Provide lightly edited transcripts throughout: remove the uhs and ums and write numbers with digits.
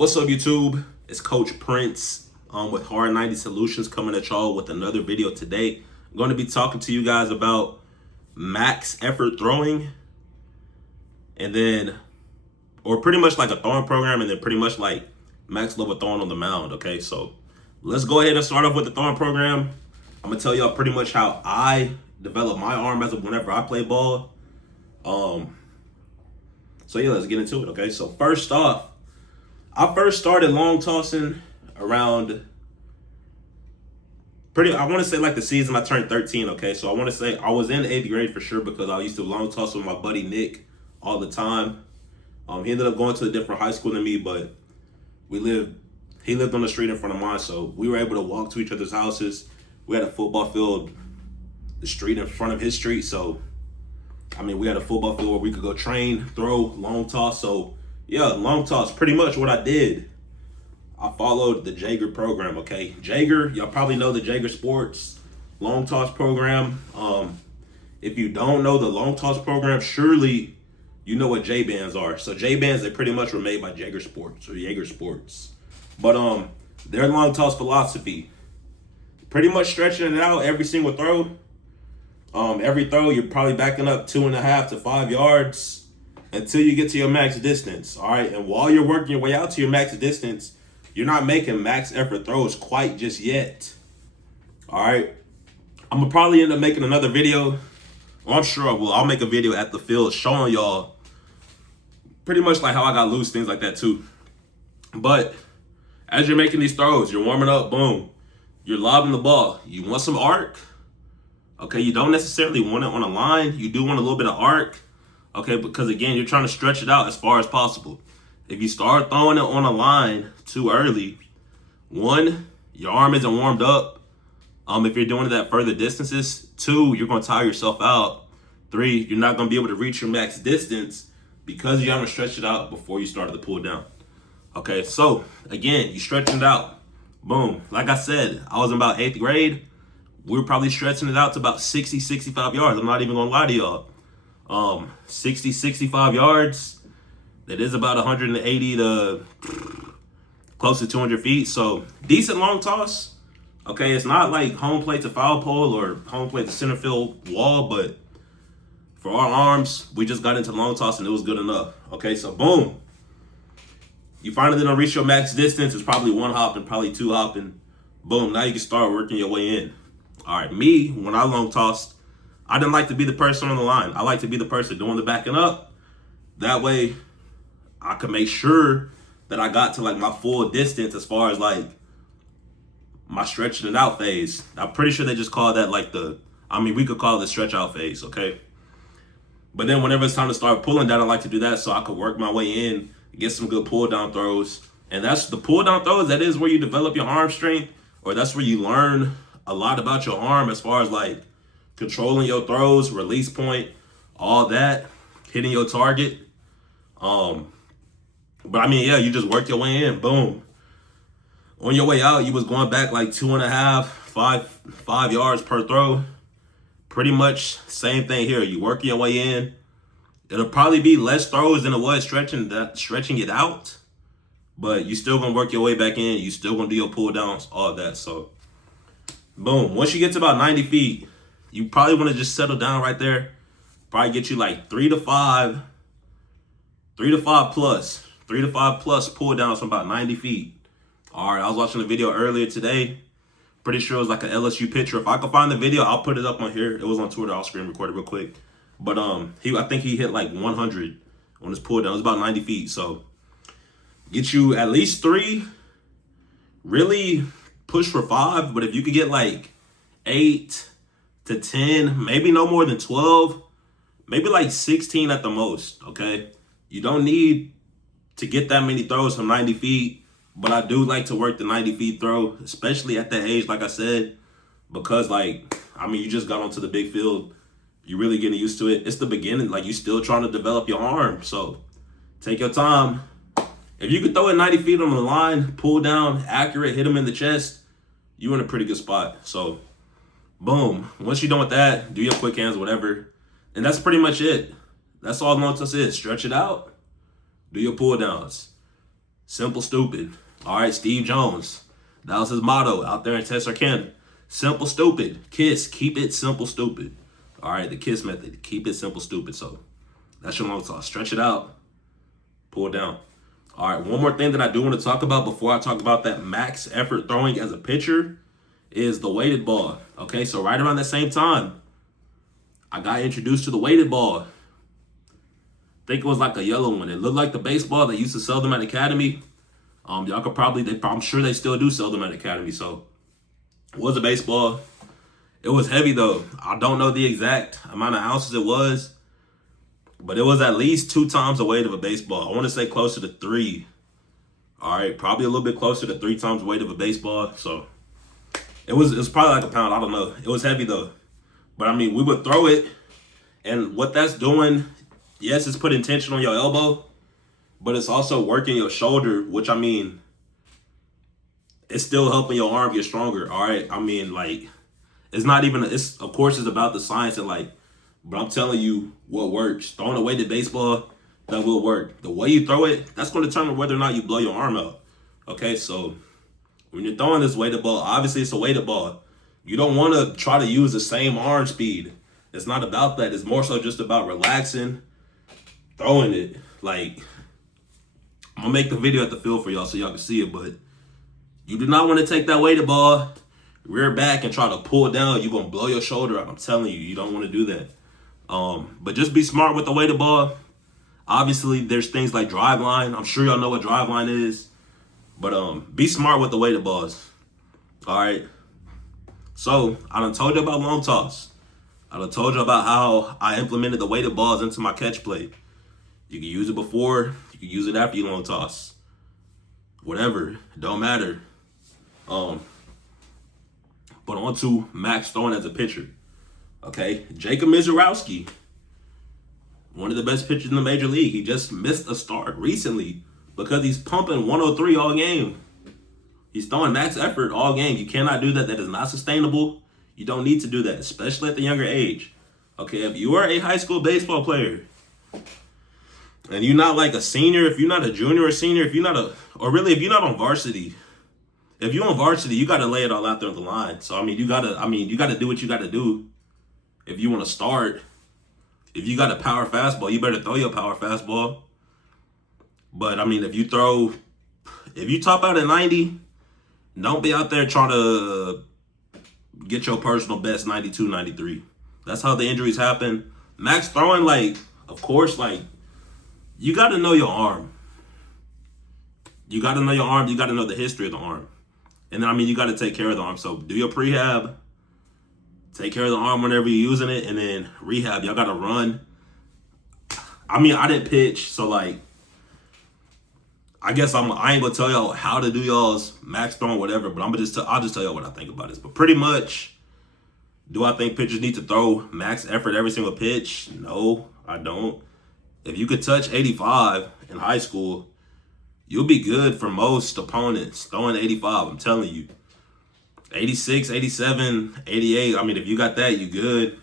What's up, YouTube? It's Coach Prince with Hard 90 Solutions coming at y'all with another video today. I'm going to be talking to you guys about max effort throwing or pretty much like a throwing program and then pretty much like max level throwing on the mound, okay? So let's go ahead and start off with the throwing program. I'm going to tell y'all pretty much how I develop my arm whenever I play ball. So yeah, let's get into it, okay? So first off, I first started long tossing around I want to say like the season I turned 13, okay? So I want to say I was in 8th grade for sure because I used to long toss with my buddy Nick all the time. He ended up going to a different high school than me, but he lived on the street in front of mine, so we were able to walk to each other's houses. We had a football field, the street in front of his street, so we had a football field where we could go train, throw, long toss. So yeah, long toss, pretty much what I did. I followed the Jaeger program, okay? Jaeger, y'all probably know the Jaeger Sports long toss program. If you don't know the long toss program, surely you know what J-bands are. So J-bands, they pretty much were made by Jaeger Sports or Jaeger Sports. But their long toss philosophy, pretty much stretching it out every single throw. Every throw, you're probably backing up 2.5 to 5 yards until you get to your max distance, all right? And while you're working your way out to your max distance, you're not making max effort throws quite just yet, all right? I'm gonna probably end up making another video. Well, I'm sure I will. I'll make a video at the field showing y'all pretty much like how I got loose, things like that too. But as you're making these throws, you're warming up, boom, you're lobbing the ball. You want some arc, okay? You don't necessarily want it on a line. You do want a little bit of arc, okay? Because again, you're trying to stretch it out as far as possible. If you start throwing it on a line too early, one, your arm isn't warmed up. If you're doing it at further distances, two, you're going to tire yourself out. Three, you're not going to be able to reach your max distance because you haven't stretched it out before you started to pull down. Okay, so again, you stretching it out. Boom. Like I said, I was in about 8th grade. We were probably stretching it out to about 60, 65 yards. I'm not even going to lie to y'all. 60, 65 yards. That is about 180 to close to 200 feet. So decent long toss. Okay, it's not like home plate to foul pole or home plate to center field wall, but for our arms, we just got into long toss and it was good enough. Okay, so boom. You finally don't reach your max distance. It's probably one hopping, probably two hopping. Boom, now you can start working your way in. All right, me, when I long tossed, I didn't like to be the person on the line. I like to be the person doing the backing up. That way, I could make sure that I got to like my full distance as far as like my stretching it out phase. I'm pretty sure they just call that like we could call it the stretch out phase, okay? But then whenever it's time to start pulling down, I like to do that so I could work my way in, get some good pull down throws. And that's the pull down throws. That is where you develop your arm strength, or that's where you learn a lot about your arm as far as like controlling your throws, release point, all that, hitting your target. But yeah, you just work your way in, boom. On your way out, you was going back like 2.5, 5 yards per throw. Pretty much same thing here. You working your way in. It'll probably be less throws than it was stretching it out, but you still gonna work your way back in. You still gonna do your pull downs, all that. So, boom. Once you get to about 90 feet, you probably want to just settle down right there. Probably get you like 3 to 5 plus pull downs from about 90 feet. All right, I was watching a video earlier today. Pretty sure it was like an LSU picture. If I can find the video, I'll put it up on here. It was on Twitter. I'll screen record it real quick. But I think he hit like 100 on his pull down. It was about 90 feet. So get you at least 3. Really push for 5. But if you could get like 8 to 10, maybe no more than 12, maybe like 16 at the most, okay? You don't need to get that many throws from 90 feet, but I do like to work the 90 feet throw, especially at that age, like I said, because you just got onto the big field. You're really getting used to it. It's the beginning. Like, you're still trying to develop your arm. So take your time. If you could throw it 90 feet on the line, pull down, accurate, hit him in the chest, you're in a pretty good spot. So boom. Once you're done with that, do your quick hands, whatever. And that's pretty much it. That's all long toss is. Stretch it out. Do your pull downs. Simple, stupid. All right, Steve Jones. That was his motto out there in Texarkana. Simple, stupid. KISS, keep it simple, stupid. All right, the KISS method. Keep it simple, stupid. So that's your long toss. Stretch it out. Pull it down. All right, one more thing that I do want to talk about before I talk about that max effort throwing as a pitcher is the weighted ball. Okay, so right around the same time, I got introduced to the weighted ball. I think it was like a yellow one. It looked like the baseball. They used to sell them at Academy. Y'all could probably, I'm sure they still do sell them at Academy. So it was a baseball. It was heavy though. I don't know the exact amount of ounces it was, but it was at least 2 times the weight of a baseball. I want to say closer to 3. All right, probably a little bit closer to 3 times the weight of a baseball. So it was probably like a pound. I don't know. It was heavy though. But I mean, we would throw it, and what that's doing, yes, it's putting tension on your elbow, but it's also working your shoulder, which I mean, it's still helping your arm get stronger. All right, I mean, like, it's not even. It's of course it's about the science and like, but I'm telling you what works. Throwing a weighted baseball, that will work. The way you throw it, that's going to determine whether or not you blow your arm out. Okay, so when you're throwing this weighted ball, obviously it's a weighted ball. You don't want to try to use the same arm speed. It's not about that. It's more so just about relaxing, throwing it. Like, I'm going to make the video at the field for y'all so y'all can see it, but you do not want to take that weighted ball, rear back, and try to pull it down. You're going to blow your shoulder out. I'm telling you, you don't want to do that. But just be smart with the weighted ball. Obviously, there's things like drive line. I'm sure y'all know what drive line is. But be smart with the weighted balls. All right. So I done told you about long toss. I done told you about how I implemented the weighted balls into my catch play. You can use it before. You can use it after you long toss. Whatever. It don't matter. But on to max throwing as a pitcher. Okay. Jacob Misiorowski. One of the best pitchers in the major league. He just missed a start recently because he's pumping 103 all game. He's throwing max effort all game. You cannot do that. That is not sustainable. You don't need to do that, especially at the younger age. Okay, if you are a high school baseball player and you're not like a senior, if you're not a junior or senior, if you're not if you're not on varsity, if you're on varsity, you got to lay it all out there on the line. So, you got to do what you got to do if you want to start. If you got a power fastball, you better throw your power fastball. But, if you top out at 90, don't be out there trying to get your personal best 92, 93. That's how the injuries happen. Max throwing, of course, you got to know your arm. You got to know your arm. You got to know the history of the arm. And then, you got to take care of the arm. So do your prehab. Take care of the arm whenever you're using it. And then rehab, y'all got to run. I didn't pitch. So, I guess I ain't gonna tell y'all how to do y'all's max throwing, whatever, but I'll just tell y'all what I think about this. But pretty much, do I think pitchers need to throw max effort every single pitch? No, I don't. If you could touch 85 in high school, you'll be good for most opponents throwing 85. I'm telling you. 86, 87, 88. If you got that, you good.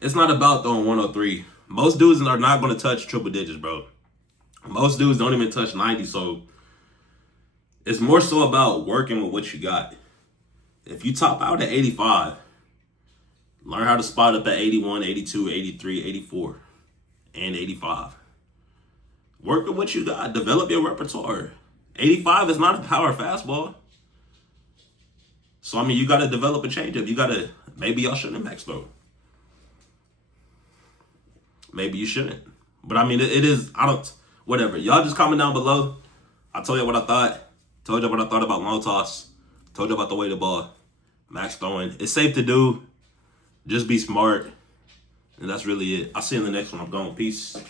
It's not about throwing 103. Most dudes are not gonna touch triple digits, bro. Most dudes don't even touch 90, so it's more so about working with what you got. If you top out at 85, learn how to spot up at 81, 82, 83, 84, and 85. Work with what you got. Develop your repertoire. 85 is not a power fastball. So, you got to develop a changeup. Maybe y'all shouldn't max throw. Maybe you shouldn't. But, it is, whatever. Y'all just comment down below. I told you what I thought. Told you what I thought about long toss. Told you about the weighted ball. Max throwing. It's safe to do. Just be smart. And that's really it. I'll see you in the next one. I'm going. Peace.